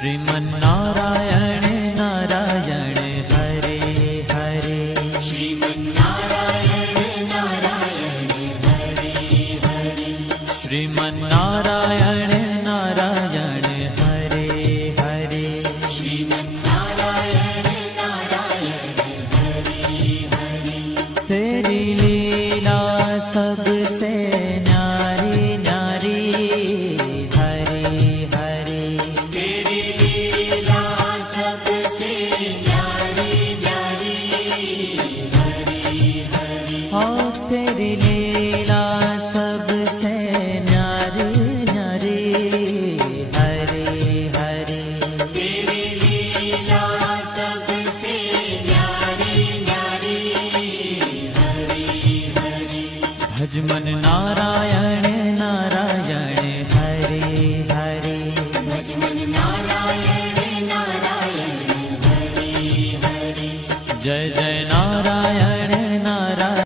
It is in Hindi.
श्रीमन्नारायण नारायण हरे हरे, श्रीमन्नारायण नारायण हरे हरे, श्रीमन्नारायण नारायण हरे हरे, श्रीमन्नारायण नारायण हरे हरे। तेरी लीला सबसे न्यारी न्यारी हरे हरे, तेरी लीला सबसे न्यारी न्यारी हरे हरे, हाँ तेरी लीला सबसे न्यारी न्यारी हरे हरे, तेरी लीला सबसे न्यारी न्यारी हरे हरे। भज मन नारायण नारायण हरे हरे, भजमन नारायण नारायण हरे हरे। जय जय नारायण